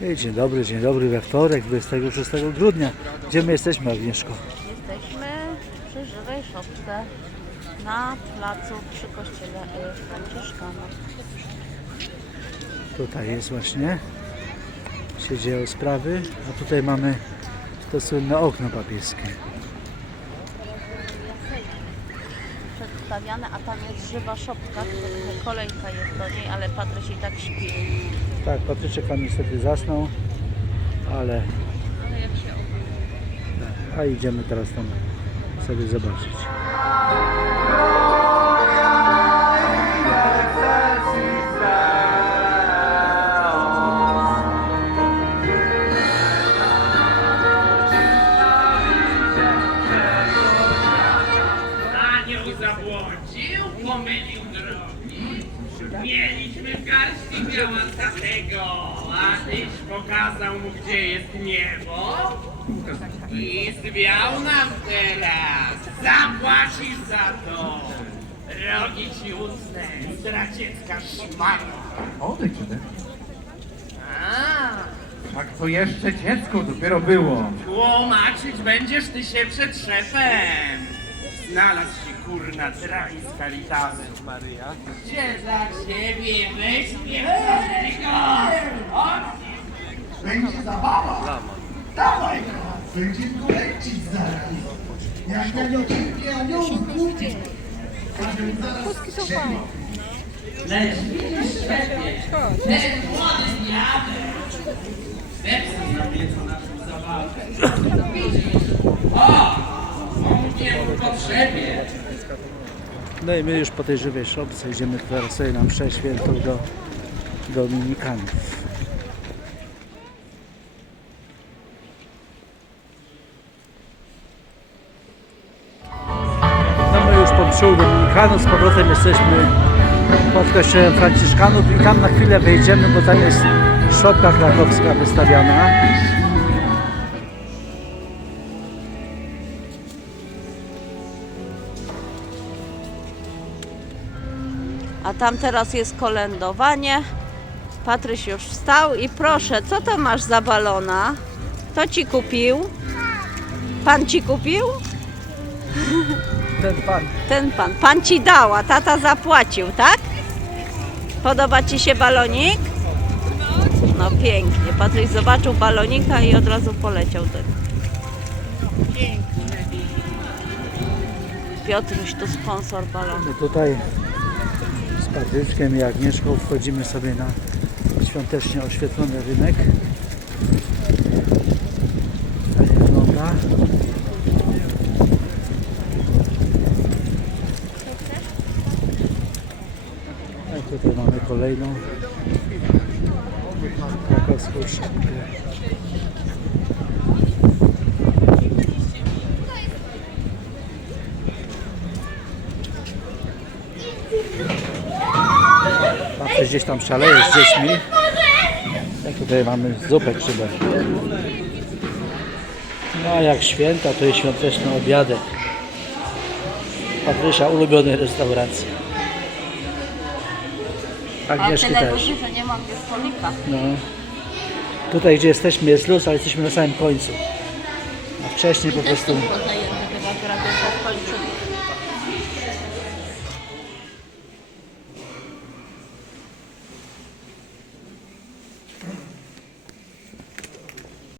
Dzień dobry, dzień dobry, we wtorek, 26 grudnia. Gdzie my jesteśmy, Agnieszko? Jesteśmy przy Żywej Szopce na placu przy kościele y, Franciszkanów. Tutaj jest właśnie. Się dzieją sprawy. A tutaj mamy to słynne okno papieskie. Przedstawiane, a tam jest Żywa Szopka, kolejka jest do niej, ale Patryś i tak śpi. Tak, Patryczek tam niestety zasnął, ale... Tak, a idziemy teraz tam sobie zobaczyć. Zabłądził, pomylił drogi. Mieliśmy w garści białasatego, a tyś pokazał mu, gdzie jest niebo. I zwiał nam teraz. Zapłacisz za to. Rogi ci utnę, zdradziecka szmata. Odejdź ode mnie. A, Tak to jeszcze dziecko dopiero było. tłumaczyć będziesz ty się przed szefem. Znalazł się kurna trańska litawy. Maryja. Gdzie za ciebie weźmie tego? Będzie zabawa. Dawaj, będzie kolecić zaraz. Jak na lotnikiem aniołów pójdzie. Anioł zaraz strzeli. Lecz widzisz szefie, ten młody diabeł zepsuł nam nieco naszą zabawę. Widzisz? O! On mnie w potrzebie. No i my już po tej żywej szopce idziemy teraz sobie na mszę świętą do Dominikanów. No my już pod mszą Dominikanów, z powrotem jesteśmy pod kościołem Franciszkanów i tam na chwilę wyjdziemy, bo tam jest szopka krakowska wystawiana. A tam teraz jest kolędowanie. Patryś już wstał i proszę, co to masz za balona? Kto ci kupił? Pan ci kupił? Ten pan. Ten pan. Pan ci dał, a tata zapłacił, tak? Podoba ci się balonik? No pięknie. Patryś zobaczył balonika i od razu poleciał do niego. Piotruś to sponsor balonu. My tutaj Patryczkiem i Agnieszką wchodzimy sobie na świątecznie oświetlony rynek. Tak wygląda. A tutaj mamy kolejną krakowską szopkę. Patrzę gdzieś tam szaleje z dziećmi. Tutaj mamy zupę krzybę. No a jak święta, to jest świąteczny obiadek. Patrysia ulubionej restauracji. Agnieszki też. że nie mam już stolika. No. Tutaj gdzie jesteśmy jest luz, ale jesteśmy na samym końcu. A wcześniej po prostu